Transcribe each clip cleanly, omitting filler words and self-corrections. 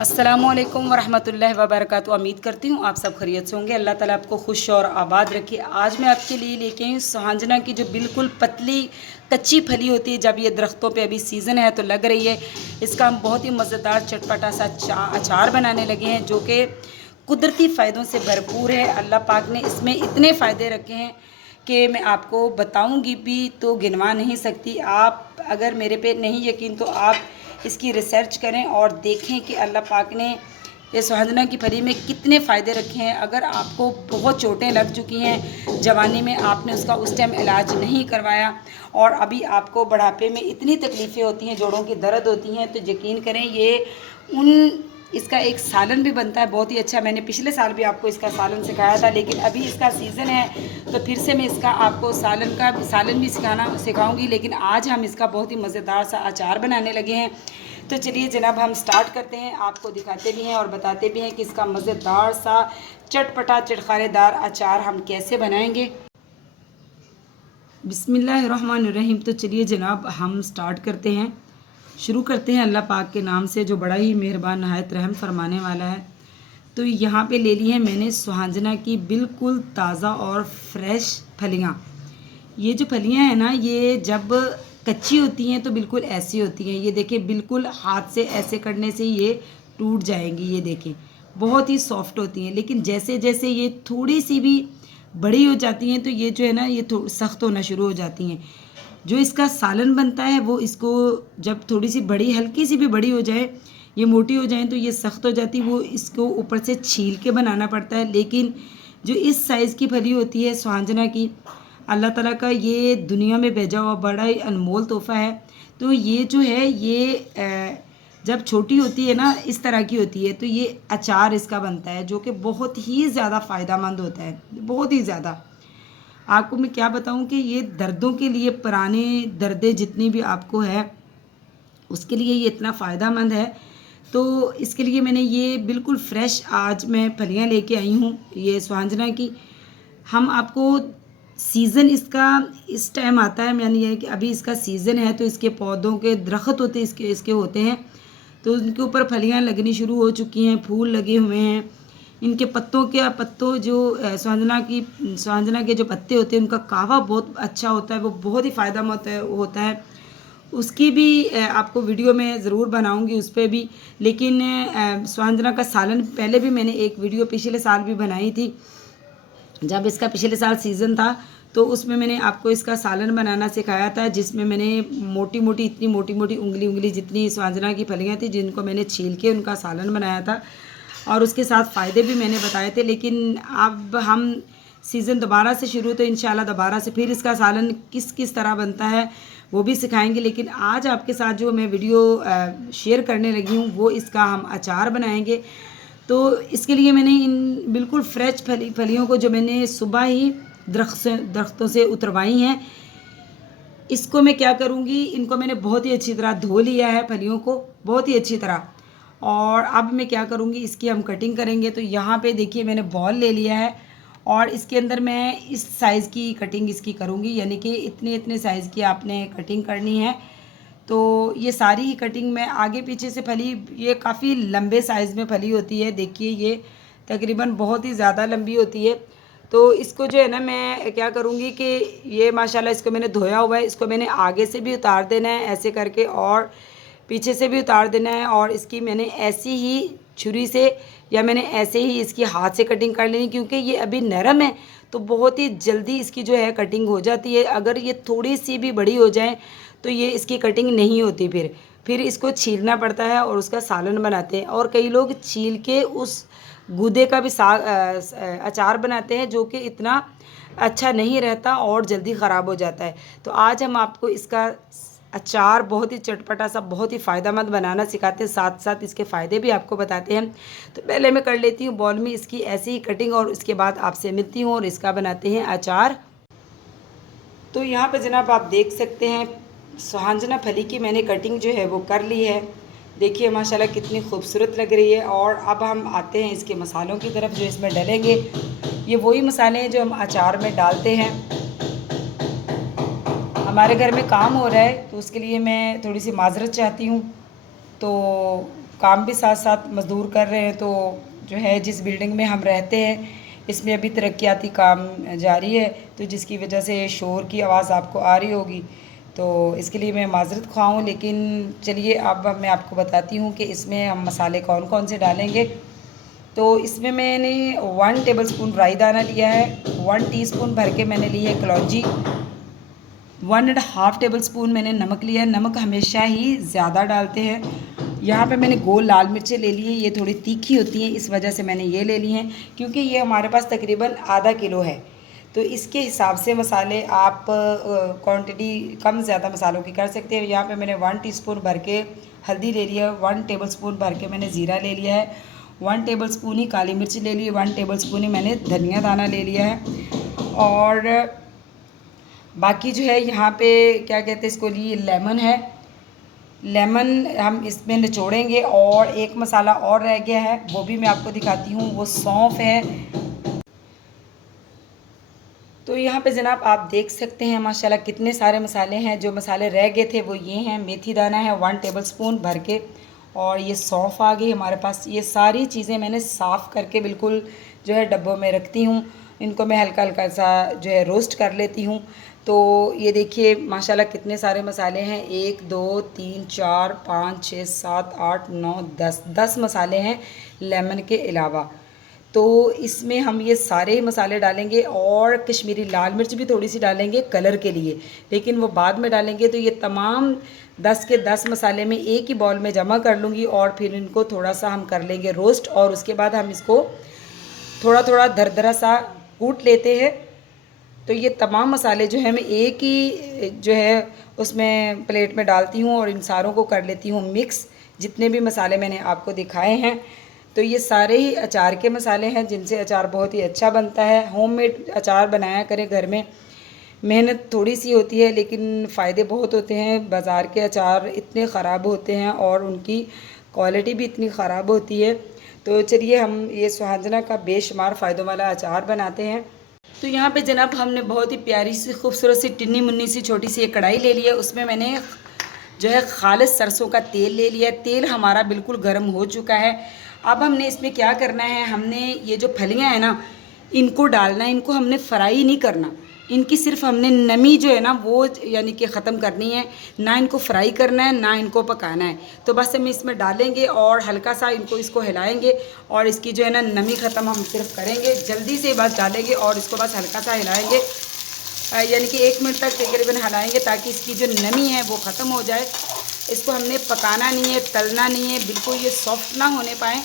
अस्सलामुअलैकुम वरहमतुल्लाहि वबरकातुहू। उम्मीद करती हूँ आप सब खैरियत से होंगे। अल्लाह ताला आपको खुश और आबाद रखे। आज मैं आपके लिए लेके आई हूँ सुहांजना की जो बिल्कुल पतली कच्ची फली होती है। जब ये दरख्तों पे अभी सीज़न है तो लग रही है। इसका हम बहुत ही मज़ेदार चटपटा सा अचार बनाने लगे हैं जो कि कुदरती फ़ायदों से भरपूर है। अल्लाह पाक ने इसमें इतने फ़ायदे रखे हैं कि मैं आपको बताऊंगी भी तो गिनवा नहीं सकती। आप अगर मेरे पे नहीं यकीन तो आप इसकी रिसर्च करें और देखें कि अल्लाह पाक ने ये सुहांजना की फली में कितने फ़ायदे रखे हैं। अगर आपको बहुत चोटें लग चुकी हैं जवानी में, आपने उसका उस टाइम इलाज नहीं करवाया और अभी आपको बुढ़ापे में इतनी तकलीफ़ें होती हैं, जोड़ों की दर्द होती हैं, तो यकीन करें ये उन इसका एक सालन भी बनता है बहुत ही अच्छा। मैंने पिछले साल भी आपको इसका सालन सिखाया था, लेकिन अभी इसका सीज़न है तो फिर से मैं इसका आपको सालन भी सिखाऊंगी। लेकिन आज हम इसका बहुत ही मज़ेदार सा अचार बनाने लगे हैं। तो चलिए जनाब हम स्टार्ट करते हैं। आपको दिखाते भी हैं और बताते भी हैं कि इसका मज़ेदार सा चटपटा चटखारेदार अचार हम कैसे बनाएंगे। बिस्मिल्लाहिर्रहमानिर्रहीम। तो चलिए जनाब हम स्टार्ट करते हैं, शुरू करते हैं अल्लाह पाक के नाम से जो बड़ा ही मेहरबान नहायत रहम फरमाने वाला है। तो यहाँ पे ले ली है मैंने सुहांजना की बिल्कुल ताज़ा और फ्रेश फलियाँ। ये जो फलियाँ हैं ना, ये जब कच्ची होती हैं तो बिल्कुल ऐसी होती हैं। ये देखिए बिल्कुल हाथ से ऐसे करने से ये टूट जाएंगी। ये देखिए बहुत ही सॉफ्ट होती हैं, लेकिन जैसे जैसे ये थोड़ी सी भी बड़ी हो जाती हैं तो ये जो है ना ये सख्त होना शुरू हो जाती हैं। जो इसका सालन बनता है वो इसको जब थोड़ी सी बड़ी, हल्की सी भी बड़ी हो जाए, ये मोटी हो जाए तो ये सख्त हो जाती, वो इसको ऊपर से छील के बनाना पड़ता है। लेकिन जो इस साइज़ की फली होती है सुहांजना की, अल्लाह ताला का ये दुनिया में भेजा हुआ बड़ा ही अनमोल तोहफ़ा है। तो ये जो है ये जब छोटी होती है ना, इस तरह की होती है, तो ये अचार इसका बनता है जो कि बहुत ही ज़्यादा फ़ायदेमंद होता है, बहुत ही ज़्यादा। आपको मैं क्या बताऊं कि ये दर्दों के लिए, पुराने दर्दें जितनी भी आपको है उसके लिए ये इतना फ़ायदेमंद है। तो इसके लिए मैंने ये बिल्कुल फ्रेश आज मैं फलियां लेके आई हूँ ये सुहांजना की। हम आपको सीज़न इसका इस टाइम आता है, यानी ये कि अभी इसका सीज़न है तो इसके पौधों के दरख्त होते इसके इसके होते हैं, तो उनके ऊपर फलियां लगनी शुरू हो चुकी हैं, फूल लगे हुए हैं। इनके पत्तों जो सुहांजना के जो पत्ते होते हैं उनका कहवा बहुत अच्छा होता है, वो बहुत ही फ़ायदेमंद होता है। उसकी भी आपको वीडियो में ज़रूर बनाऊंगी उस पर भी। लेकिन सुहांजना का सालन पहले भी मैंने एक वीडियो पिछले साल भी बनाई थी, जब इसका पिछले साल सीज़न था तो उसमें मैंने आपको इसका सालन बनाना सिखाया था, जिसमें मैंने मोटी मोटी, इतनी मोटी मोटी उंगली जितनी सुहांजना की फलियाँ थी जिनको मैंने छील के उनका सालन बनाया था और उसके साथ फ़ायदे भी मैंने बताए थे। लेकिन अब हम सीज़न दोबारा से शुरू, तो इंशाल्लाह दोबारा से फिर इसका सालन किस किस तरह बनता है वो भी सिखाएंगे। लेकिन आज आपके साथ जो मैं वीडियो शेयर करने लगी हूँ वो इसका हम अचार बनाएंगे। तो इसके लिए मैंने इन बिल्कुल फ्रेश फलियों को जो मैंने सुबह ही दरख्तों से उतरवाई हैं, इसको मैं क्या करूँगी, इनको मैंने बहुत ही अच्छी तरह धो लिया है फलियों को, बहुत ही अच्छी तरह। और अब मैं क्या करूँगी, इसकी हम कटिंग करेंगे। तो यहाँ पे देखिए मैंने बॉल ले लिया है और इसके अंदर मैं इस साइज़ की कटिंग इसकी करूँगी, यानी कि इतने इतने साइज़ की आपने कटिंग करनी है। तो ये सारी ही कटिंग मैं आगे पीछे से फली, ये काफ़ी लंबे साइज़ में फली होती है, देखिए ये तकरीबन बहुत ही ज़्यादा लंबी होती है। तो इसको जो है ना मैं क्या करूँगी कि ये माशाल्लाह इसको मैंने धोया हुआ है, इसको मैंने आगे से भी उतार देना है ऐसे करके और पीछे से भी उतार देना है। और इसकी मैंने ऐसी ही छुरी से या मैंने ऐसे ही इसकी हाथ से कटिंग कर लेनी, क्योंकि ये अभी नरम है तो बहुत ही जल्दी इसकी जो है कटिंग हो जाती है। अगर ये थोड़ी सी भी बड़ी हो जाए तो ये इसकी कटिंग नहीं होती, फिर इसको छीलना पड़ता है और उसका सालन बनाते हैं। और कई लोग छील के उस गूदे का भी अचार बनाते हैं जो कि इतना अच्छा नहीं रहता और जल्दी ख़राब हो जाता है। तो आज हम आपको इसका अचार बहुत ही चटपटा सा, बहुत ही फ़ायदेमंद बनाना सिखाते हैं, साथ साथ इसके फ़ायदे भी आपको बताते हैं। तो पहले मैं कर लेती हूँ बॉल में इसकी ऐसी ही कटिंग और उसके बाद आपसे मिलती हूँ और इसका बनाते हैं अचार। तो यहाँ पे जनाब आप देख सकते हैं सुहांजना फली की मैंने कटिंग जो है वो कर ली है, देखिए माशाल्लाह कितनी खूबसूरत लग रही है। और अब हम आते हैं इसके मसालों की तरफ जो इसमें डलेंगे। ये वही मसाले हैं जो हम अचार में डालते हैं। हमारे घर में काम हो रहा है तो उसके लिए मैं थोड़ी सी माजरत चाहती हूँ। तो काम भी साथ साथ मज़दूर कर रहे हैं। तो जो है जिस बिल्डिंग में हम रहते हैं इसमें अभी तरक्याती काम जारी है, तो जिसकी वजह से शोर की आवाज़ आपको आ रही होगी, तो इसके लिए मैं माज़रत ख़्वाह हूँ। लेकिन चलिए अब मैं आपको बताती हूँ कि इसमें हम मसाले कौन कौन से डालेंगे। तो इसमें मैंने 1 टेबलस्पून राई दाना लिया है, 1 टीस्पून भर के मैंने ली है कलौंजी, 1.5 टेबलस्पून मैंने नमक लिया है। नमक हमेशा ही ज़्यादा डालते हैं। यहाँ पे मैंने गोल लाल मिर्चें ले ली हैं, ये थोड़ी तीखी होती हैं, इस वजह से मैंने ये ले ली हैं, क्योंकि ये हमारे पास तकरीबन आधा किलो है। तो इसके हिसाब से मसाले आप क्वांटिटी कम ज़्यादा मसालों की कर सकते हैं। यहाँ पे मैंने 1 टीस्पून भर के हल्दी ले लिया है, 1 टेबलस्पून भर के मैंने ज़ीरा ले लिया है, 1 टेबलस्पून ही काली मिर्च ले ली है, 1 टेबलस्पून ही मैंने धनिया दाना ले लिया है। और बाकी जो है यहाँ पे क्या कहते हैं इसको, लिए लेमन है, लेमन हम इसमें निचोड़ेंगे। और एक मसाला और रह गया है, वो भी मैं आपको दिखाती हूँ, वो सौंफ है। तो यहाँ पे जनाब आप देख सकते हैं माशाल्लाह कितने सारे मसाले हैं। जो मसाले रह गए थे वो ये हैं, मेथी दाना है 1 टेबलस्पून भर के, और ये सौंफ आ गई हमारे पास। ये सारी चीज़ें मैंने साफ़ करके बिल्कुल जो है डब्बों में रखती हूँ। इनको मैं हल्का हल्का सा जो है रोस्ट कर लेती हूँ। तो ये देखिए माशाल्लाह कितने सारे मसाले हैं, 1 2 3 4 5 6 7 8 9 10 मसाले हैं लेमन के अलावा। तो इसमें हम ये सारे मसाले डालेंगे, और कश्मीरी लाल मिर्च भी थोड़ी सी डालेंगे कलर के लिए, लेकिन वो बाद में डालेंगे। तो ये तमाम 10 के 10 मसाले में एक ही बॉल में जमा कर लूँगी, और फिर इनको थोड़ा सा हम कर लेंगे रोस्ट, और उसके बाद हम इसको थोड़ा थोड़ा दरदरा सा कूट लेते हैं। तो ये तमाम मसाले जो है मैं एक ही जो है उसमें प्लेट में डालती हूँ, और इन सारों को कर लेती हूँ मिक्स, जितने भी मसाले मैंने आपको दिखाए हैं। तो ये सारे ही अचार के मसाले हैं जिनसे अचार बहुत ही अच्छा बनता है। होममेड अचार बनाया करें घर में, मेहनत थोड़ी सी होती है लेकिन फ़ायदे बहुत होते हैं। बाज़ार के अचार इतने ख़राब होते हैं और उनकी क्वालिटी भी इतनी ख़राब होती है। तो चलिए हम ये सुहांजना का बेशुमार फ़ायदों वाला अचार बनाते हैं। तो यहाँ पे जनाब हमने बहुत ही प्यारी सी खूबसूरत सी टिन्नी मुन्नी सी छोटी सी एक कढ़ाई ले ली है। उसमें मैंने जो है खालिस सरसों का तेल ले लिया। तेल हमारा बिल्कुल गर्म हो चुका है। अब हमने इसमें क्या करना है, हमने ये जो फलियाँ हैं ना इनको डालना है। इनको हमने फ्राई नहीं करना, इनकी सिर्फ हमने नमी जो है ना वो यानी कि ख़त्म करनी है। ना इनको फ्राई करना है ना इनको पकाना है। तो बस हम इसमें डालेंगे और हल्का सा इसको हिलाएंगे, और इसकी जो है ना नमी ख़त्म हम सिर्फ करेंगे। जल्दी से बस डालेंगे और इसको बस हल्का सा हिलाएंगे, यानी कि 1 मिनट तक तकरीबन हिलाएंगे ताकि इसकी जो नमी है वो ख़त्म हो जाए। इसको हमने पकाना नहीं है, तलना नहीं है, बिल्कुल ये सॉफ्ट ना होने पाए।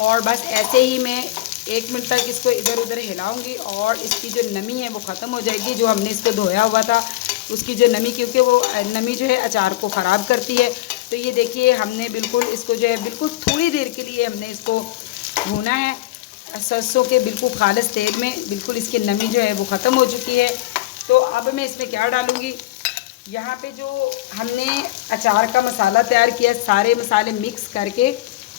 और बस ऐसे ही मैं 1 मिनट तक इसको इधर उधर हिलाऊंगी, और इसकी जो नमी है वो ख़त्म हो जाएगी। जो हमने इसको धोया हुआ था उसकी जो नमी, क्योंकि वो नमी जो है अचार को ख़राब करती है। तो ये देखिए हमने बिल्कुल इसको जो है बिल्कुल थोड़ी देर के लिए हमने इसको भूना है सरसों के बिल्कुल खालिस तेल में। बिल्कुल इसकी नमी जो है वो ख़त्म हो चुकी है। तो अब मैं इसमें क्या डालूँगी, यहाँ पे जो हमने अचार का मसाला तैयार किया, सारे मसाले मिक्स करके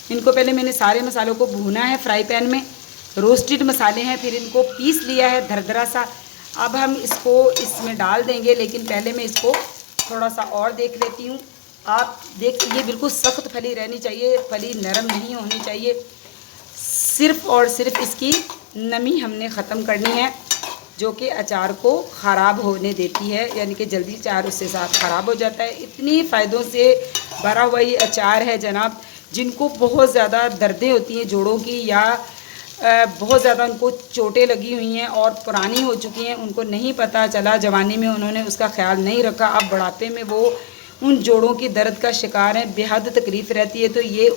इनको पहले मैंने सारे मसालों को भूना है फ्राई पैन में। रोस्टेड मसाले हैं, फिर इनको पीस लिया है दरदरा सा। अब हम इसको इसमें डाल देंगे, लेकिन पहले मैं इसको थोड़ा सा और देख लेती हूँ। आप देख, ये बिल्कुल सख्त फली रहनी चाहिए, फली नरम नहीं होनी चाहिए। सिर्फ़ और सिर्फ इसकी नमी हमने ख़त्म करनी है, जो कि अचार को ख़राब होने देती है, यानी कि जल्दी अचार उससे साथ ख़राब हो जाता है। इतनी फ़ायदों से भरा हुआ ये अचार है जनाब। जिनको बहुत ज़्यादा दर्दें होती हैं जोड़ों की, या बहुत ज़्यादा उनको चोटें लगी हुई हैं और पुरानी हो चुकी हैं, उनको नहीं पता चला, जवानी में उन्होंने उसका ख्याल नहीं रखा, अब बुढ़ापे में वो उन जोड़ों की दर्द का शिकार हैं, बेहद तकलीफ़ रहती है। तो ये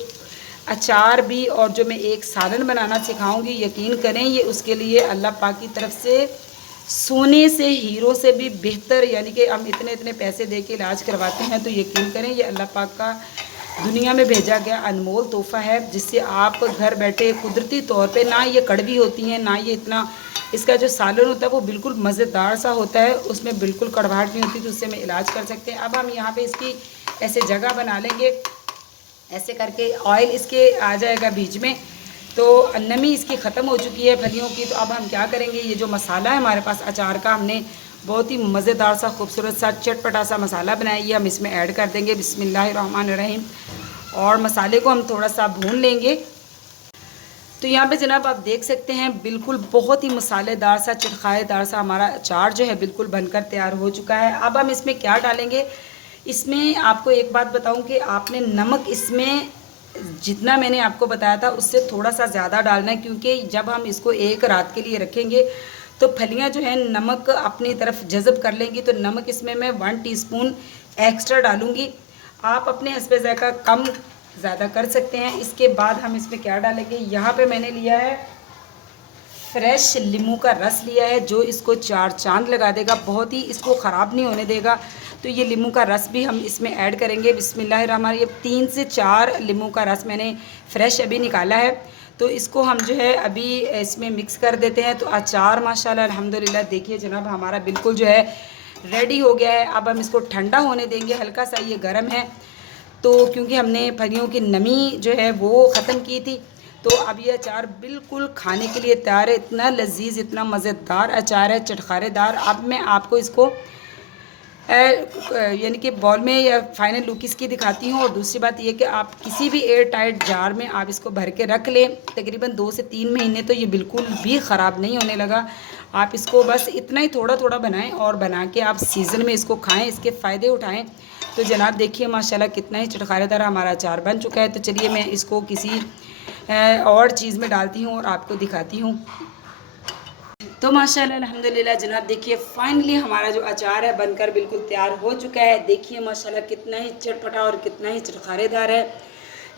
अचार भी, और जो मैं एक सालन बनाना सिखाऊंगी, यकीन करें ये उसके लिए अल्लाह पाक की तरफ से सोने से हीरो से भी बेहतर, यानी कि हम इतने इतने पैसे दे के इलाज करवाते हैं, तो यकीन करें ये अल्लाह पाक का दुनिया में भेजा गया अनमोल तोहफ़ा है, जिससे आप घर बैठे कुदरती तौर पे, ना ये कड़वी होती हैं ना ये इतना, इसका जो सालन होता है वो बिल्कुल मज़ेदार सा होता है, उसमें बिल्कुल कड़वाहट नहीं होती, तो उससे मैं इलाज कर सकते हैं। अब हम यहाँ पे इसकी ऐसे जगह बना लेंगे, ऐसे करके ऑयल इसके आ जाएगा बीच में। तो नमी इसकी ख़त्म हो चुकी है फलियों की। तो अब हम क्या करेंगे, ये जो मसाला है हमारे पास अचार का, हमने बहुत ही मज़ेदार सा खूबसूरत सा चटपटा सा मसाला बनाया, ये हम इसमें ऐड कर देंगे। बिस्मिल्लाहिर्रहमानिर्रहीम। और मसाले को हम थोड़ा सा भून लेंगे। तो यहाँ पे जनाब आप देख सकते हैं बिल्कुल बहुत ही मसालेदार सा चटखारेदार सा हमारा अचार जो है बिल्कुल बनकर तैयार हो चुका है। अब हम इसमें क्या डालेंगे, इसमें आपको एक बात बताऊं कि आपने नमक इसमें जितना मैंने आपको बताया था उससे थोड़ा सा ज़्यादा डालना है, क्योंकि जब हम इसको एक रात के लिए रखेंगे तो फलियाँ जो है नमक अपनी तरफ जज़ब कर लेंगी। तो नमक इसमें मैं 1 टीस्पून एक्स्ट्रा डालूँगी। आप अपने हस्बे ज़ायक़ा कम ज़्यादा कर सकते हैं। इसके बाद हम इसमें क्या डालेंगे, यहाँ पे मैंने लिया है फ्रेश नींबू का रस लिया है, जो इसको 4 चांद लगा देगा, बहुत ही इसको ख़राब नहीं होने देगा। तो ये नींबू का रस भी हम इसमें ऐड करेंगे। बिस्मिल्लाहिर्रहमानिर्रहीम। ये 3 से 4 नींबू का रस मैंने फ्रेश अभी निकाला है, तो इसको हम जो है अभी इसमें मिक्स कर देते हैं। तो अचार माशाल्लाह अल्हम्दुलिल्लाह देखिए जनाब हमारा बिल्कुल जो है रेडी हो गया है। अब हम इसको ठंडा होने देंगे, हल्का सा ये गर्म है तो क्योंकि हमने फलियों की नमी जो है वो ख़त्म की थी। तो अब ये अचार बिल्कुल खाने के लिए तैयार है। इतना लजीज इतना मज़ेदार अचार है, चटखारेदार। अब मैं आपको इसको यानी कि बॉल में या फाइनल लुक इसकी दिखाती हूँ। और दूसरी बात ये कि आप किसी भी एयर टाइट जार में आप इसको भर के रख लें, तकरीबन 2 से 3 महीने तो ये बिल्कुल भी ख़राब नहीं होने लगा। आप इसको बस इतना ही थोड़ा थोड़ा बनाएं और बना के आप सीज़न में इसको खाएं, इसके फ़ायदे उठाएं। तो जनाब देखिए माशाल्लाह कितना ही चटखारेदार हमारा अचार बन चुका है। तो चलिए मैं इसको किसी और चीज़ में डालती हूँ और आपको दिखाती हूँ। तो माशाल्लाह अल्हम्दुलिल्लाह जनाब देखिए फाइनली हमारा जो अचार है बनकर बिल्कुल तैयार हो चुका है। देखिए माशाल्लाह कितना ही चटपटा और कितना ही चटखारेदार है,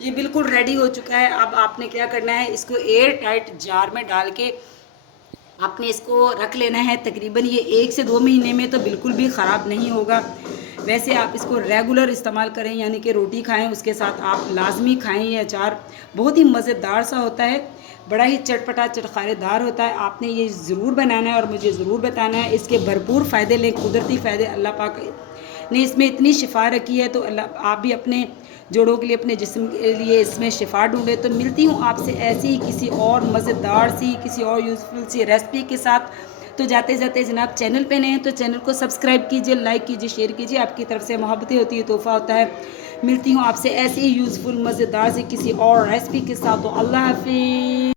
ये बिल्कुल रेडी हो चुका है। अब आपने क्या करना है, इसको एयर टाइट जार में डाल के आपने इसको रख लेना है। तकरीबन ये 1 से 2 महीने में तो बिल्कुल भी ख़राब नहीं होगा। वैसे आप इसको रेगुलर इस्तेमाल करें, यानी कि रोटी खाएं उसके साथ आप लाजमी खाएं। ये अचार बहुत ही मज़ेदार सा होता है, बड़ा ही चटपटा चटखारेदार होता है। आपने ये ज़रूर बनाना है और मुझे ज़रूर बताना है। इसके भरपूर फ़ायदे लें, कुदरती फ़ायदे अल्लाह पाक ने इसमें इतनी शिफा रखी है। तो अल्लाह आप भी अपने जोड़ों के लिए अपने जिस्म के लिए इसमें शिफा ढूंढे। तो मिलती हूँ आपसे ऐसी ही किसी और मज़ेदार सी किसी और यूज़फुल सी रेसिपी के साथ। तो जाते जाते जनाब चैनल पे नए हैं तो चैनल को सब्सक्राइब कीजिए, लाइक कीजिए, शेयर कीजिए। आपकी तरफ से मोहब्बतें होती है, तोहफ़ा होता है। मिलती हूँ आपसे ऐसी ही यूज़फुल मज़ेदार सी किसी और रेसिपी के साथ। तो अल्लाह हाफ़िज़।